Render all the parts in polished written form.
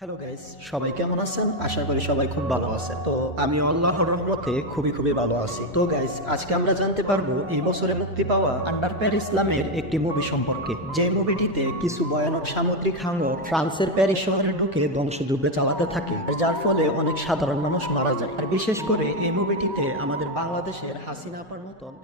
Hello guys, সবাই কেমন আছেন? আশা করি সবাই খুব ভালো আছেন। তো আমি আল্লাহর রহমতে খুবই ভালো আছি। তো গাইস, আজকে আমরা জানতে পারবো এই বছরে মুক্তি পাওয়া আন্ডার প্যারিস নামের একটি মুভি সম্পর্কে। যে মুভিটিতে কিছু ভয়ানক সামুদ্রিক হাঙর ফ্রান্সের প্যারিস শহরে ঢুকে ধ্বংসযজ্ঞ চালাতে থাকে, যার ফলে অনেক সাধারণ মানুষ মারা যায়। আর বিশেষ করে এই মুভিটিতে আমাদের বাংলাদেশের হাসিনা আপার মতন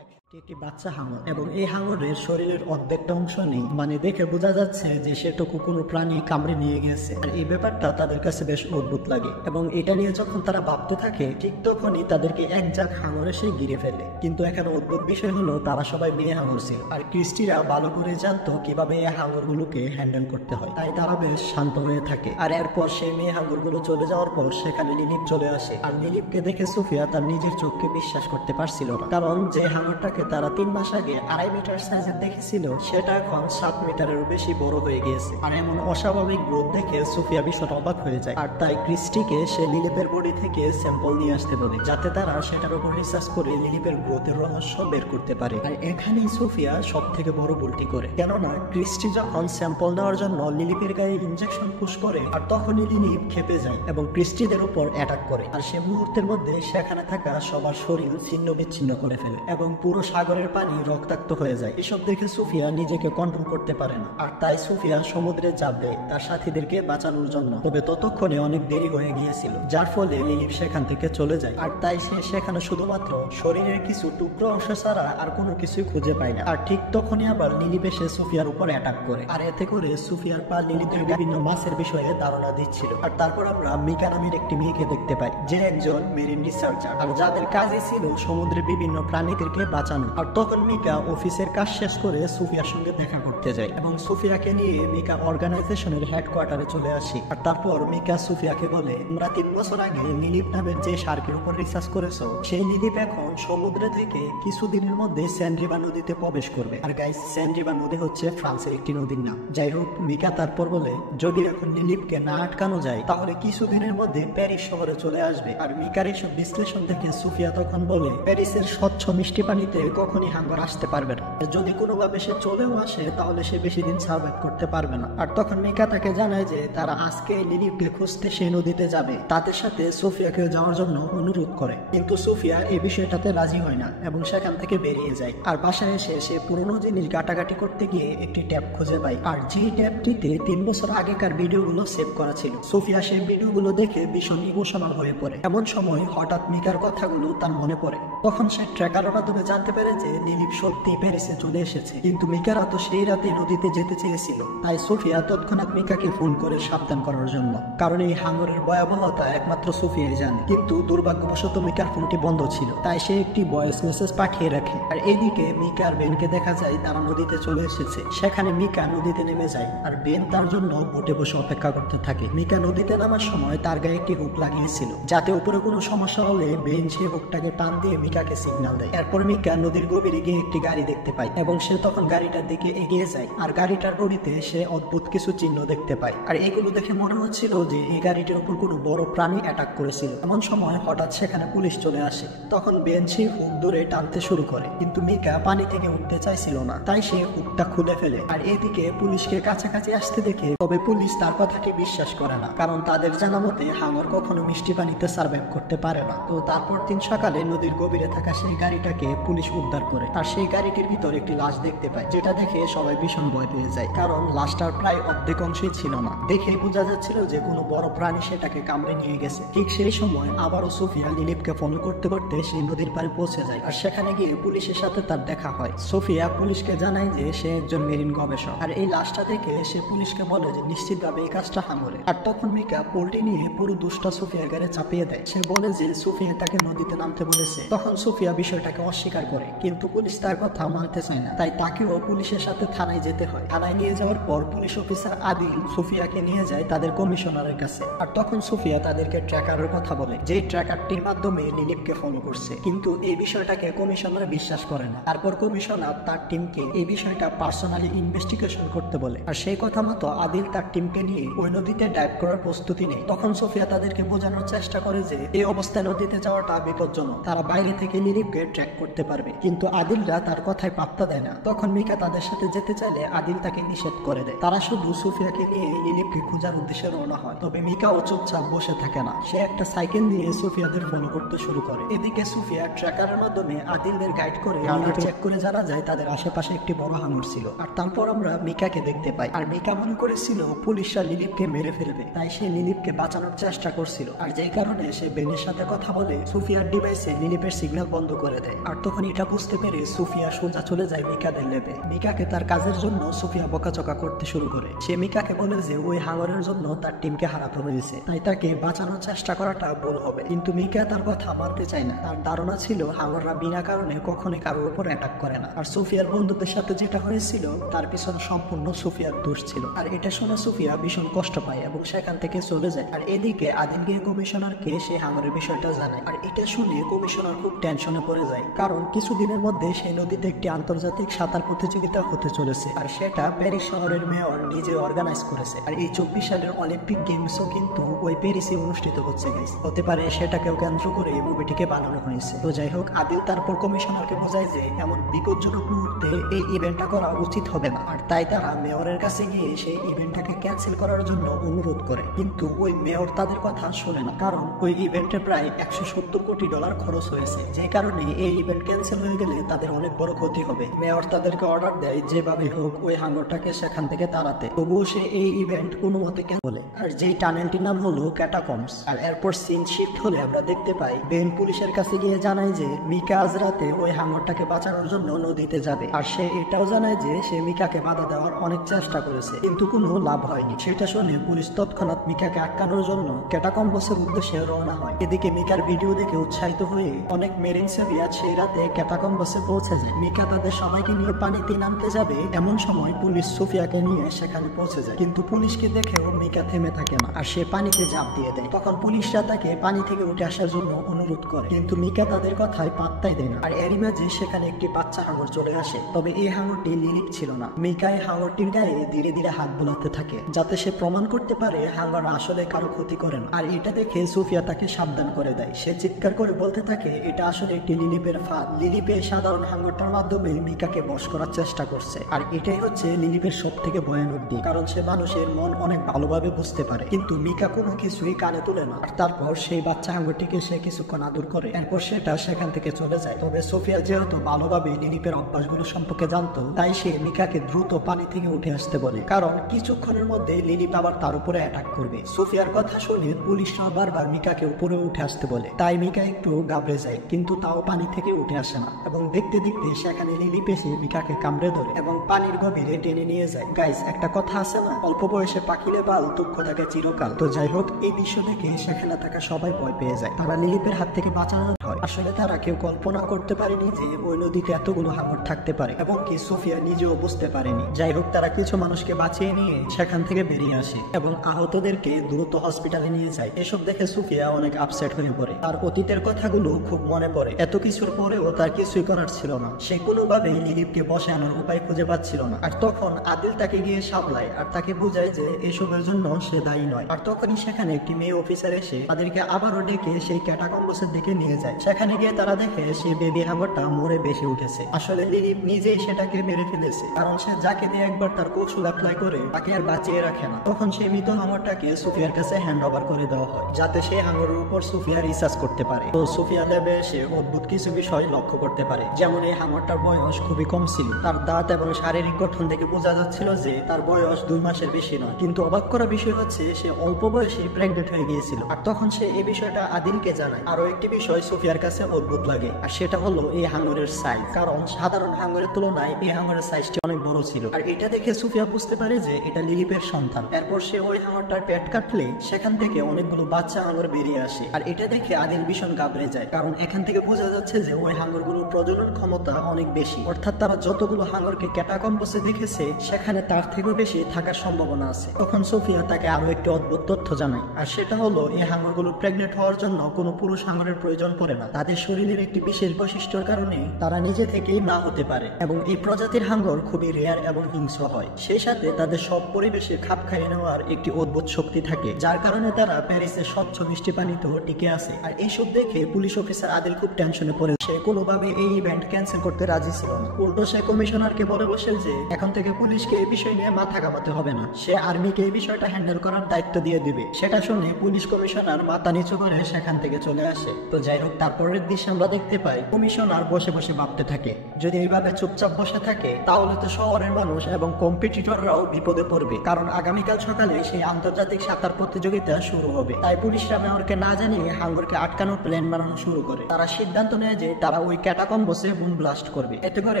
একটি বাচ্চা হাঙর, এবং এই হাঙরের শরীরের অর্ধেকটা অংশ নেই, মানে দেখে বোঝা যাচ্ছে যে সেটুকু কোনো প্রাণী কামড়ে নিয়ে গেছে। এই ব্যাপারটা তাদের কাছে বেশ অদ্ভুত লাগে, এবং এটা নিয়ে যখন তারা ভাবতে থাকে ঠিক তখনই তাদেরকে এক ঝাঁক হাঙর এসে ঘিরে ফেলে। কিন্তু এখানে অদ্ভুত বিষয় হলো তারা সবাই মেয়ে হাঙর ছিল, আর ক্রিস্টিরা ভালো করে জানতো কিভাবে এই হাঙর গুলোকে হ্যান্ডেল করতে হয়, তাই তারা বেশ শান্ত হয়ে থাকে। আর এরপর সেই মেয়ে হাঙর গুলো চলে যাওয়ার পর সেখানে লিলিপ চলে আসে, আর লিলিপকে দেখে সুফিয়া তার নিজের চোখকে বিশ্বাস করতে পারছিল না, কারণ যে হাঙরটাকে তারা 3 মাস আগে 2.5 মিটার সাইজের দেখেছিল সেটা এখন 7 মিটারেরও বেশি বড় হয়ে গিয়েছে। আর এমন অস্বাভাবিক গ্রোথ দেখে সুফিয়া ভীষণ অবাক হয়ে যায়, আর তাই ক্রিস্টিকে সে লিলিপের বডি থেকে স্যাম্পল নিয়ে আসতে বলে, যাতে তারা সেটার উপর রিসার্চ করে লিলিপের গ্রোথের রহস্য বের করতে পারে। আর এখানেই সুফিয়া সব থেকে বড় ভুলটি করে, কেননা ক্রিস্টি যখন স্যাম্পল নেওয়ার জন্য লিলিপের গায়ে ইনজেকশন পুশ করে, আর তখনই লিলিপ খেপে যায় এবং ক্রিস্টিদের উপর অ্যাটাক করে। আর সে মুহূর্তের মধ্যে সেখানে থাকা সবার শরীর ছিন্ন বিচ্ছিন্ন করে ফেলে, এবং পুরো সাগরের পানি রক্তাক্ত হয়ে যায়। এসব দেখে সুফিয়া নিজেকে কন্ট্রোল করতে পারে না, আর তাই সুফিয়া সমুদ্রে ঝাঁপ দেয় তার সাথীদেরকে বাঁচানোর জন্য। তবে ততক্ষণে অনেক দেরি হয়ে গিয়েছিল, যার ফলে লিলিপ সেখান থেকে চলে যায়। আর তাই সে সেখানে শুধুমাত্র শরীরের কিছু টুকরো অংশ ছাড়া আর কোনো কিছুই খুঁজে পায় না। আর ঠিক তখনই আবার লিলিপ এসে সুফিয়ার উপর অ্যাটাক করে, আর এতে করে সুফিয়ার পা লিলিপের বিভিন্ন মাছের বিষয়ে ধারণা দিচ্ছিল। আর তারপর আমরা মিকা নামের একটি মেয়েকে দেখতে পাই, যে একজন মেরিন রিসার্চার, আর যাদের কাজই ছিল সমুদ্রের বিভিন্ন প্রাণীদেরকে বাঁচানো। আর তখন মিকা অফিসের কাজ শেষ করে সুফিয়ার সঙ্গে দেখা করতে যায়, এবং সুফিয়াকে নিয়ে মিকা অর্গানাইজেশনের হেডকোয়ার্টারে চলে আসি। আর তারপর মিকা সুফিয়াকে বলে, তোমরা 3 বছর আগে লিলিপ নামের যে শার্কের উপর রিসার্চ করেছো, সেই লিলিপ এখন সমুদ্রে থেকে কিছুদিনের মধ্যে সেন্ট রিভার নদীতে প্রবেশ করবে। আর গাইস, সেন্ট রিভার নদী হচ্ছে ফ্রান্সের একটি নদীর নাম। যাই হোক, মিকা তারপর বলে, যদি এখন লিলিপকে না আটকানো যায় তাহলে কিছুদিনের মধ্যে প্যারিস শহরে চলে আসবে। আর মিকার এসব বিশ্লেষণ থেকে সুফিয়া তখন বলে, প্যারিসের স্বচ্ছ মিষ্টি পানিতে কখনই হাঙ্গর আসতে পারবে না, যদি কোনোভাবে সে চলেও আসে তাহলে সে বেশি দিন সার্ভাইভ করতে পারবে না। আর তখন মিকা তাকে জানায় যে তারা আজকে লিলিপকে খুঁজতে সেই নদীতে যাবে, তাদের সাথে সোফিয়াকে যাওয়ার জন্য অনুরোধ করে। কিন্তু সোফিয়া এই বিষয়টাতে রাজি হয় না এবং সেখান থেকে বেরিয়ে যায়। আর বাসায় এসে সে পুরনো জিনিস ঘাটাঘাটি করতে গিয়ে একটি ট্যাব খুঁজে পায়, আর যে ট্যাবটিতে 3 বছর আগেকার ভিডিওগুলো সেভ করা ছিল। সোফিয়া সেই ভিডিওগুলো দেখে ভীষণ ইমোশনাল হয়ে পড়ে। এমন সময় হঠাৎ মিকার কথাগুলো তার মনে পড়ে। তখন সে ট্র্যাকারের মাধ্যমে জানতে পারে যে লিলিপ সত্যি প্যারিসে চলে এসেছে, কিন্তু মিকারা তো সেই রাতে নদীতে যেতে চেয়েছিল। তাই সোফিয়া তৎক্ষণাৎ মিকাকে ফোন করে সাবধান করার জন্য, কারণ এই হাঙ্গরের ভয়াবহতা একমাত্র সোফিয়াই জানে। কিন্তু দুর্ভাগ্যবশত মিকার ফোনটি বন্ধ ছিল, তাই সে একটি ভয়েস মেসেজ পাঠিয়ে রাখে। আর এইদিকে মিকা আর বেনকে দেখা যায় তারা নদীতে চলে এসেছে। সেখানে মিকা নদীতে নেমে যায়, আর বেন তার জন্য বোটে বসে অপেক্ষা করতে থাকে। মিকা নদীতে নামার সময় তার গায়ে একটি হুক লাগিয়েছিল, যাতে উপরে কোনো সমস্যা হলে বেন সেই হুকটাকে টান দিয়ে মিকাকে সিগন্যাল দেয়। এরপর মিকা নদীর গভীরে গিয়ে একটি গাড়ি দেখতে পায়, এবং সে তখন গাড়িটার দিকে এগিয়ে যায়। আর গাড়িটার বডিতে সে অদ্ভুত কিছু চিহ্ন দেখতে পায়, আর এগুলো দেখে মনে হচ্ছিল যে এই গাড়িটির উপর কোনো বড় প্রাণী অ্যাটাক করেছিল। এমন সময় হঠাৎ সেখানে পুলিশ চলে আসে। তখন বেন সেই হুক ধরে টানতে শুরু করে, কিন্তু মিকা পানি থেকে উঠতে চাইছিল না, তাই সে হুকটা খুলে ফেলে। আর এদিকে পুলিশকে কাছাকাছি আসতে দেখে, তবে পুলিশ তার কথাকে বিশ্বাস করে না, কারণ তাদের জানা মতে হাঙর কখনো মিষ্টি পানিতে সার্ভাইভ করতে পারে না। তো তারপর দিন সকালে নদীর গভীরে থাকা সেই গাড়িটাকে পুলিশ উদ্ধার করে, আর সেই গাড়িটির ভিতর একটি লাশ দেখতে পায়, যেটা দেখে সবাই ভীষণ ভয় পেয়ে যায়, কারণ লাশটার প্রায় অর্ধেক অংশই ছিল না। দেখে বোঝা যাচ্ছিল যে কোনো বড় প্রাণী সেটাকে কামড়ে নিয়ে গেছে। ঠিক সেই সময় আবারও সোফিয়া লিলিপকে ফলো করতে করতে সেই নদীর পাড়ে পৌঁছে যায়, আর সেখানে গিয়ে পুলিশের সাথে তার দেখা হয়। সোফিয়া পুলিশকে জানায় যে সে একজন মেরিন গবেষক, আর এই লাশটা দেখে সে পুলিশকে বলে যে নিশ্চিতভাবে এই কাজটা হাঙরের। আর তখন মিকা পোল্ট্রি নিয়ে পুরো দুষ্টা সোফিয়ার গাড়ি চাপিয়ে দেয়। সে বলে যে সোফিয়া তাকে নদীতে নামতে বলেছে। তখন সোফিয়া বিষয়টাকে অস্বীকার করে, কিন্তু পুলিশ তার কথা মানতে চায় না, তাই তাকেও পুলিশের সাথে থানায় যেতে হয়। থানায় নিয়ে যাওয়ার পর পুলিশ অফিসার আদিল সোফিয়াকে নিয়ে যায় তাদের কমিশনারের কাছে। আর তখন সোফিয়া তাদেরকে ট্র্যাকারের কথা বলে, যে ট্র্যাকারটির মাধ্যমে লিলিপকে ফলো করছে, কিন্তু এই বিষয়টাকে কমিশনার বিশ্বাস করে না। তারপর কমিশনার তার টিমকে এই বিষয়টা পার্সোনালি ইনভেস্টিগেশন করতে বলে, আর সেই কথা মতো আদিল তার টিমকে নিয়ে ওই নদীতে ডাইভ করার প্রস্তুতি নেয়। তখন সোফিয়া তাদেরকে বোঝানোর চেষ্টা করে যে এই অবস্থায় নদীতে যাওয়াটা বিপজ্জনক, তারা বাইরে থেকে লিলিপকে ট্র্যাক করতে পারবে, কিন্তু আদিলরা তার কথায় পাত্তা দেয় না। তখন মিকা তাদের সাথে যেতে চাইলে আদিল তাকে নিষেধ করে দেয়। তারা শুধু সুফিয়াকে নিয়ে লিলিপকে খোঁজার উদ্দেশ্যে রওনা হয়। তবে মিকাও চুপচাপ বসে থাকে না, সে একটা সাইকেল নিয়ে সুফিয়াদের ফলো করতে শুরু করে। এদিকে সুফিয়া ট্র্যাকারের মাধ্যমে আদিলদের গাইড করে চেক করে জানা যায় তাদের আশেপাশে একটি বড় হাঙর ছিল। আর তারপর আমরা মিকাকে দেখতে পাই। আর মিকা মনে করেছিল পুলিশরা লিলিপকে মেরে ফেলবে, তাই সে লিলিপকে বাঁচানোর চেষ্টা করছিল। আর যেই কারণে সে বেনের সাথে কথা বলে সুফিয়ার ডিভাইসে লিলিপের সিগন্যাল বন্ধ করে দেয়। আর তখন এটা বুঝতে পেরে সুফিয়া সোজা চলে যায় মিকাদের ল্যাবে। মিকাকে তার কাজের জন্য সুফিয়া বকাচকা করতে শুরু করে। সে মিকাকে বলে যে ওই হাঙরের জন্য তার টিমকে হারাতে হয়েছে, তাই তাকে বাঁচানোর চেষ্টা করাটা ভুল হবে। কিন্তু মিকা তার কথা মানতে চায় না। তার ধারণা ছিল হাঙররা বিনা কারণে কখনোই কারোর উপর অ্যাটাক করে না। আর সুফিয়ার বন্ধুদের সাথে যেটা হয়েছিল তার পিছনে সম্পূর্ণ সুফিয়ার দোষ ছিল। আর এটা শুনে সুফিয়া ভীষণ কষ্ট পায় এবং সেখান থেকে চলে যায়। আর এদিকে আদিল গিয়ে কমিশনারকে সে হাঙরের বিষয়টা জানায়। আর এটা শুনে কমিশনার খুব টেনশনে পড়ে যায়, কারণ কিছুদিনের মধ্যে সেই নদীতে একটি আন্তর্জাতিক সাঁতার প্রতিযোগিতা হতে চলেছে। আর সেটা প্যারিস শহরের মেয়র নিজে অর্গানাইজ করেছে। আর এই 24 সালের অলিম্পিক গেমসও কিন্তু ওই প্যারিসে অনুষ্ঠিত হচ্ছে। হতে পারে সেটাকেও কেন্দ্র করে এই মুভিটিকে বানানো হয়েছে। তো যাই হোক, আদিল তারপর কমিশনারকে বোঝায় যে এমন বিপজ্জনক মুহূর্তে এই ইভেন্টটা করা উচিত হবে না। আর তাই তারা মেয়রের কাছে গিয়ে সেই ইভেন্টটাকে ক্যান্সেল করার জন্য অনুরোধ করে। কিন্তু ওই মেয়র তাদের কথা শোনে না, কারণ ওই ইভেন্টে প্রায় $170 কোটি খরচ হয়েছে। যে কারণে এই ইভেন্ট ক্যান্সেল হয়ে গেলে তাদের অনেক বড় ক্ষতি হবে। মেয়র তাদেরকে অর্ডার দেয় যেভাবে হোক ওই হাঙরটাকে সেখান থেকে তাড়াতে। তবুও সে এই ইভেন্ট কোনো মতে ক্যান্সেল বলে। আর যেই টানেলটির নাম হলো ক্যাটাকম্বস। আর এরপর সিন শিফট হলে আমরা দেখতে পাই বেন পুলিশের কাছে গিয়ে জানায় যে মিকা আজ রাতে ওই হাঙরটাকে বাঁচানোর জন্য নদীতে যাবে। আর সে এটাও জানায় যে সে মিকাকে বাধা দেওয়ার অনেক চেষ্টা করেছে, কিন্তু কোনো লাভ হয়নি। সেটা শুনে পুলিশ তৎক্ষণাৎ মিকাকে আটকানোর জন্য ক্যাটাকম্বসের উদ্দেশ্যে রওনা হয়। এদিকে মিকার ভিডিও দেখে উৎসাহিত হয়ে অনেক মেরিন সেভিয়ার সেই রাতে ক্যাটাকম্বসে পৌঁছে যায়। মিকা তাদের সবাইকে নিয়ে পানিতে নামতে যাবে, এমন সময় পুলিশ সোফিয়াকে নিয়ে সেখানে পৌঁছে যায়। কিন্তু পুলিশকে দেখেও মিকা থেমে থাকে না, আর সে পানিতে ঝাঁপ দিয়ে দেয়। তখন পুলিশরা তাকে পানি থেকে উঠে আসার জন্য অনুরোধ করে, কিন্তু মিকা তাদের কথায় পাত্তাই দেয় না। আর এরই মাঝে সেখানে একটি বাচ্চা হাঙর চলে আসে। তবে এই হাঙরটি লিলিপ ছিল না। মিকা এই হাঙরটির গায়ে ধীরে ধীরে হাত বোলাতে থাকে, যাতে সে প্রমাণ করতে পারে হাঙর আসলে কারো ক্ষতি করে না। আর এটা দেখে সোফিয়া তাকে সাবধান করে দেয়। সে চিৎকার করে বলতে থাকে এটা আসলে একটি লিলিপের ফাঁদ। লিলিপের সাধারণ হাঙরটার মাধ্যমে মিকাকে বশ করার চেষ্টা করছে। আর এটাই হচ্ছে লিলিপের সব থেকে ভয়ানক দিক, কারণ সে মানুষের মন অনেক ভালোভাবে বুঝতে পারে। কিন্তু মিকা কোনো কিছুই কানে তুলে না। আর তারপর সেই বাচ্চা হাঙরটিকে সে কিছুক্ষণ আদর করে, এরপর সেটা সেখান থেকে চলে যায়। তবে সোফিয়া যেহেতু ভালোভাবে লিলিপের অভ্যাসগুলো সম্পর্কে জানতো, তাই সে মিকাকে দ্রুত পানি থেকে উঠে আসতে বলে, কারণ কিছুক্ষণের মধ্যে লিলিপ আবার তার উপরে অ্যাটাক করবে। সোফিয়ার কথা শুনে পুলিশরা বারবার মিকাকে উপরে উঠে আসতে বলে, তাই মিকা একটু ঘাবড়ে যায়, কিন্তু তাও পানি থেকে উঠে আসে না। এবং দেখতে দেখতে সেখানে লিলিপ এসে মিকাকে কামড়ে ধরে এবং পানির গভীরে টেনে নিয়ে যায়। গাইস, একটা কথা আছে না, অল্প বয়সে পাখিলে বাল দুঃখ থাকে চিরকাল। তো যাই হোক, এই দৃশ্য দেখে সেখানে থাকা সবাই ভয় পেয়ে যায়। তারা লিলিপের হাত থেকে বাঁচানো হয়। আসলে তারা কেউ কল্পনা করতে পারেনি যে ওই নদীতে এতগুলো হাঙর থাকতে পারে, এবং কি সোফিয়া নিজেও বুঝতে পারেনি। যাই হোক, তারা কিছু মানুষকে বাঁচিয়ে নিয়ে সেখান থেকে বেরিয়ে আসে এবং আহতদেরকে দ্রুত হসপিটালে নিয়ে যায়। এসব দেখে সোফিয়া অনেক আপসেট হয়ে পড়ে। তার অতীতের কথাগুলো খুব মনে পড়ে। এত কিছুর পরেও তার কিছুই করার ছিল না। সে কোনোভাবেই লিলিপকে বসে আনার উপায় খুঁজে পাচ্ছিল না। আর তখন আদিল তাকে গিয়ে সামলায় আর তাকে বোঝায় যে এসবের জন্য সে দায়ী নয়। আর তখনই সেখানে একটি মেয়ে অফিসার এসে তাদেরকে আবারও ডেকে সেই ক্যাটাকম্বসের দিকে নিয়ে যায়। সেখানে গিয়ে তারা দেখে সেই বেবি হাঙরটা মরে বেশি উঠেছে। আসলে লিলিপ নিজেই সেটাকে মেরে ফেলেছে, কারণ সে যাকে দিয়ে একবার তার কৌশল অ্যাপ্লাই করে তাকে আর বাঁচিয়ে রাখে না। তখন সেই মৃত হাঙরটাকে সোফিয়ার কাছে হ্যান্ড ওভার করে দেওয়া হয়, যাতে সে হাঙরের উপর সোফিয়া রিসার্চ করতে পারে। তো সোফিয়া ল্যাবে এসে অদ্ভুত কিছু বিষয় লক্ষ্য করতে পারে, যেমন এই হাঙরটার বয়স খুবই কম ছিল। তার দাঁত এবং শারীরিক গঠন থেকে বোঝা যাচ্ছিল যে তার বয়স 2 মাসের বেশি নয়। কিন্তু অবাক করা বিষয় হচ্ছে সে অল্প বয়সে প্রেগনেন্ট হয়ে গিয়েছিল। আর তখন সে এই বিষয়টা আদিলকে জানায়। আরো একটি বিষয় সোফিয়ার কাছে অদ্ভুত লাগে, আর সেটা হলো এই হাঙরের সাইজ, কারণ সাধারণ হাঙরের তুলনায় এই হাঙরের সাইজটি অনেক বড় ছিল। আর এটা দেখে সোফিয়া বুঝতে পারে যে এটা লিলিপের সন্তান। এরপর সে ওই হাঙরটার পেট কাটলে সেখান থেকে অনেকগুলো বাচ্চা হাঙর বেরিয়ে আসে। আর এটা দেখে আদিল ভীষণ ঘাবড়ে যায়, কারণ এখান থেকে বোঝা যাচ্ছে যে ওই হাঙরগুলোর প্রজনন ক্ষমতা অনেক বেশি। অর্থাৎ তারা যতগুলো হাঙরকে ক্যাটাকম্বসে দেখেছে সেখানে তার থেকেও বেশি থাকার সম্ভাবনা আছে। তখন সোফিয়া তাকে আরো একটি অদ্ভুত তথ্য জানায়, আর সেটা হলো এই হাঙরগুলো প্রেগনেন্ট হওয়ার জন্য কোনো পুরুষ হাঙরের প্রয়োজন পড়ে না। তাদের শরীরের একটি বিশেষ বৈশিষ্ট্যের কারণে তারা নিজে থেকেই মা হতে পারে, এবং এই প্রজাতির হাঙর খুবই রেয়ার এবং হিংস্র হয়। সেই সাথে তাদের সব পরিবেশে খাপ খাইয়ে নেওয়ার একটি অদ্ভুত শক্তি থাকে, যার কারণে তারা প্যারিসের স্বচ্ছ মিষ্টি পানিতেও টিকে আছে। আর এইসব দেখে পুলিশ অফিসার আদিল খুব টেনশনে পড়ে। সে কোনোভাবে এই ইভেন্ট ক্যান্সেল করতে রাজি রাজি ছিল না। উল্টো সে কমিশনারকে বলে বসে যে এখন থেকে পুলিশকে এই বিষয় নিয়ে মাথা ঘামাতে হবে না, সে আর্মিকে এই বিষয়টা হ্যান্ডেল করার দায়িত্ব দিয়ে দিবে। সেটা শুনে পুলিশ কমিশনার মাথা নিচু করে সেখান থেকে চলে আসে। তো যাই হোক, তারপরের দৃশ্য আমরা দেখতে পাই কমিশনার বসে বসে ভাবতে থাকে, যদি এইভাবে চুপচাপ বসে থাকে তাহলে তো শহরের মানুষ এবং কম্পিটিটররাও বিপদে পড়বে, কারণ আগামীকাল সকালে সেই আন্তর্জাতিক সাঁতার প্রতিযোগিতা শুরু হবে। তাই পুলিশরা মেয়রকে না জানিয়ে হাঙ্গরকে আটকানোর প্ল্যান বানানো শুরু করে। তারা সিদ্ধান্ত নেয় যে তারা ওই ক্যাটাকম্বসে বুম ব্লাস্ট করবে, এতে করে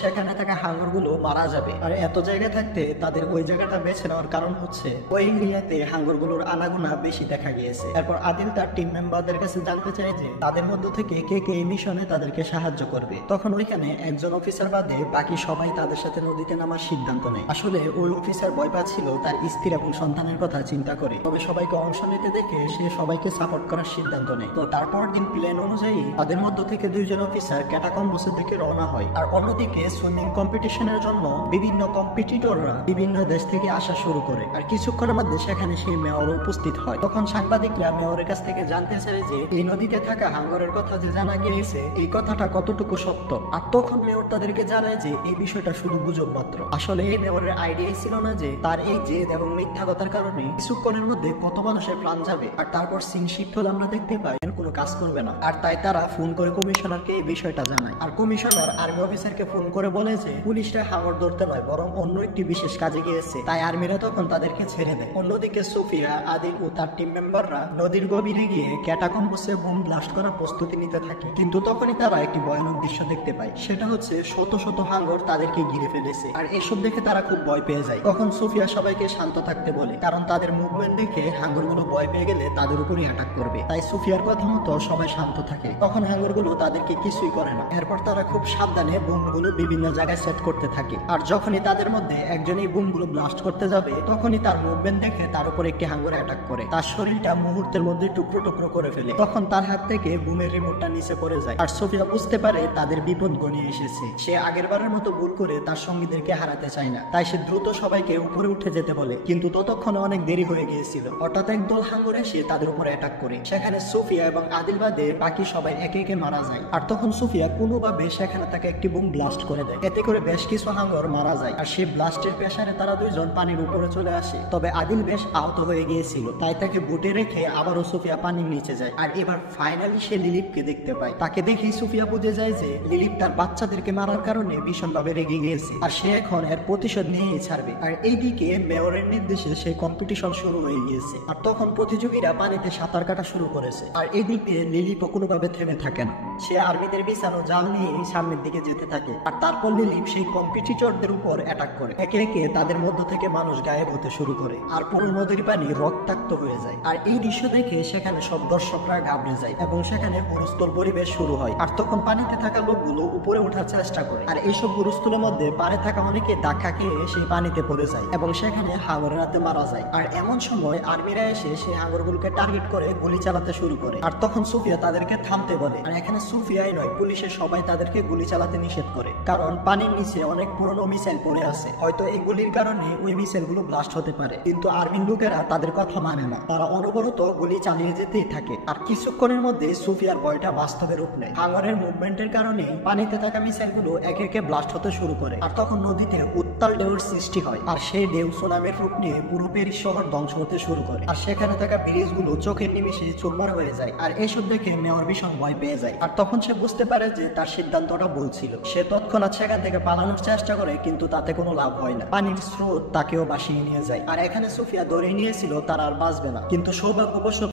সেখানে থাকা হাঙ্গরগুলো মারা যাবে। আর এত জায়গা থাকতে তাদের ওই জায়গাটা বেছে নেওয়ার কারণ হচ্ছে ওই এরিয়াতে হাঙ্গরগুলোর আনাগোনা বেশি দেখা গিয়েছে। এরপর আদিল তার টিম মেম্বারদের কাছে জানতে চায় যে তাদের মধ্য থেকে কে কে এই মিশনে তাদেরকে সাহায্য করবে। তখন ওইখানে একজন অফিসার বাদে বাকি সবাই তাদের সাথে নদীতে নামার সিদ্ধান্ত নেয়। আসলে ওই অফিসার ভয় পাচ্ছিল তার স্ত্রী এবং সন্তানের কথা চিন্তা করে, তবে সবাইকে অংশ নিতে দেখে সে সবাইকে সাপোর্ট করার সিদ্ধান্ত নেয়। তো তারপর দিন প্ল্যান অনুযায়ী তাদের মধ্য থেকে দুইজন অফিসার ক্যাটাকম্বসের দিকে রওনা হয়। আর অন্যদিকে সুইমিং কম্পিটিশনের জন্য বিভিন্ন কম্পিটিটররা বিভিন্ন দেশ থেকে আসা শুরু করে। আর কিছুক্ষণের মধ্যে সেখানে সেই মেয়র উপস্থিত হয়। তখন সাংবাদিকরা মেয়রের কাছ থেকে জানতে চায় যে এই নদীতে থাকা হাঙ্গরের কথা যে জানা গিয়েছে এই কথাটা কতটুকু সত্য। আর তখন মেয়র তাদেরকে জানায় যে এই বিষয়টা শুধু গুজব মাত্র। আসলে এই মেয়রের আইডিয়াই ছিল না যে তার এই জেদ এবং মিথ্যা কথার কারণে কিছুক্ষণের মধ্যে কত মানুষের প্রাণ যাবে। আর তারপর সিন শিফট হলে আমরা দেখতে পাই কোনো কাজ করবে না। আর তাই তারা ফোন করে কমিশনারকে এই বিষয়টা জানায়। আর কমিশনার আর্মি অফিসারকে ফোন করে বলে যে পুলিশরা হাঙ্গর ধরতে নয় বরং অন্য একটি বিশেষ কাজে গিয়েছে, তাই আর্মিরা তখন তাদেরকে ছেড়ে দেয়। অন্যদিকে সুফিয়া, আদিল ও তার টিম মেম্বাররা নদীর গভীরে গিয়ে ক্যাটাকম্বসে বোম ব্লাস্ট করার প্রস্তুতি নিতে থাকে। কিন্তু তখনই তারা একটি ভয়ানক দৃশ্য দেখতে পায়, সেটা হচ্ছে শত শত হাঙ্গর তাদেরকে ঘিরে ফেলেছে। আর এসব দেখে তারা খুব ভয় পেয়ে যায়। তখন সুফিয়া সবাইকে শান্ত থাকতে বলে, কারণ তাদের মুভমেন্ট দেখে হাঙ্গরগুলো ভয় পেয়ে গেলে তাদের উপরই অ্যাটাক করবে। তাই সুফিয়ার কথা মতো সবাই শান্ত থাকে। তখন হাঙ্গরগুলো তাদেরকে কিছুই করে না। এরপর তারা খুব সাবধানে বোমগুলো বিভিন্ন জায়গায় সেট করতে থাকে। আর যখনই তাদের মধ্যে একজনই বোমগুলো ব্লাস্ট করতে যাবে তখনই তার মুভমেন্ট দেখে তার উপর একটি হাঙ্গর অ্যাটাক করে। তার শরীরটা মুহূর্তের মধ্যে টুকরো টুকরো করে ফেলে। তখন তার হাত থেকে বুমের রিমোটটা নিচে পড়ে যায়। আর সোফিয়া বুঝতে পারে তাদের বিপদ ঘনিয়ে এসেছে। সে আগেরবারের মতো ভুল করে তার সঙ্গীদেরকে হারাতে চায় না, তাই সে দ্রুত সবাইকে উপরে উঠে যেতে বলে। কিন্তু ততক্ষণে অনেক দেরি হয়ে গিয়েছিল। হঠাৎ একদল হাঙ্গর এসে তাদের উপর অ্যাটাক করে। সেখানে সোফিয়া এবং আদিল বাদে বাকি সবাই একে একে মারা যায়। আর তখন সোফিয়া কোনোভাবে সেখানে তাকে একটি বুম ব্লাস্ট করে দেয়। এতে করে বেশ কিছু হাঙ্গর মারা যায়। আর সেই ব্লাস্টের প্রেসারে তারা দুইজন পানির উপরে চলে আসে। তবে আদিল বেশ আহত হয়ে গিয়েছিল, তাই তাকে বুটে রেখে আবারও সোফিয়া পানির নিচে যায়। আর এবার ফাইনালি সে লিলিপকে দেখতে পায়। তাকে দেখেই সোফিয়া বুঝে যায় যে লিলিপ তার বাচ্চাদেরকে মারার কারণে ভীষণভাবে রেগে গিয়েছে। আর সে এখন এর প্রতিশোধ নিয়েই ছাড়বে। আর এইদিকে মেয়রের নির্দেশে সেই কম্পিটিশন শুরু হয়ে গিয়েছে। আর তখন প্রতিযোগীরা পানিতে সাঁতার কাটা শুরু করেছে। আর এদিক দিয়ে লিলিপও কোনোভাবে থেমে থাকে না। সে আর্মিদের বিছানো জাল নিয়ে সামনের দিকে যেতে থাকে। আর তারপর লিলিপ সেই কম্পিটিটরদের উপর অ্যাটাক করে। একে একে তাদের মধ্য থেকে মানুষ গায়েব হতে শুরু করে। আর পুরো নদীর পানি রক্তাক্ত হয়ে যায়। আর এই দৃশ্য দেখে সেখানে সব দর্শকরা ঘাবড়ে যায় এবং সেখানে হুলস্থুল পরিবেশ শুরু হয়। আর তখন পানিতে থাকা লোকগুলো উপরে ওঠার চেষ্টা করে। আর এইসব হুলস্থুলের মধ্যে পারে থাকা অনেকে ধাক্কা খেয়ে সেই পানিতে পড়ে যায় এবং সেখানে হাঙ্গরের হাতে মারা যায়। আর এমন সময় আর্মিরা এসে সেই হাঙ্গরগুলোকে টার্গেট করে গুলি চালাতে শুরু করে। আর তখন সুফিয়া তাদেরকে থামতে বলে। আর এখানে সুফিয়াই নয়, পুলিশের সবাই তাদেরকে গুলি চালাতে নিষেধ করে, কারণ পানির নিচে অনেক পুরনো মিসাইল পড়ে আছে। হয়তো এই গুলির কারণে ওই মিসাইল গুলো ব্লাস্ট হতে পারে। কিন্তু আর্মির লোকেরা তাদের কথা মানে না, তারা অনবরত গুলি চালিয়ে যেতেই থাকে। আর কিছুক্ষণের মধ্যে সুফিয়ার ভয়টা বাস্তবে রূপ নেয়। হাঙ্গরের মুভমেন্টের কারণে পানিতে থাকা মিসাইল গুলো একে একে ব্লাস্ট হতে শুরু করে। আর তখন নদীতে উত্তাল ঢেউর সৃষ্টি হয়। আর সেই ঢেউ সুনামের রূপ নিয়ে পুরো প্যারিস শহর ধ্বংস হতে শুরু করে। আর সেখানে থাকা ব্রিজ গুলো চোখের নিমিষে চুরমার হয়ে যায়। আর এইসব দেখে মেয়র ভীষণ ভয় পেয়ে যায়। আর তখন সে বুঝতে পারে যে তার সিদ্ধান্তটা ভুল ছিল। সে তৎক্ষণাৎ সেখান থেকে পালানোর চেষ্টা করে, কিন্তু তাতে কোনো লাভ হয় না। পানির স্রোত তাকেও ভাসিয়ে নিয়ে যায়। আর এখানে সুফিয়া ধরে নিয়েছিল তার আর বাঁচবে না, কিন্তু সৌভাগ্যবশত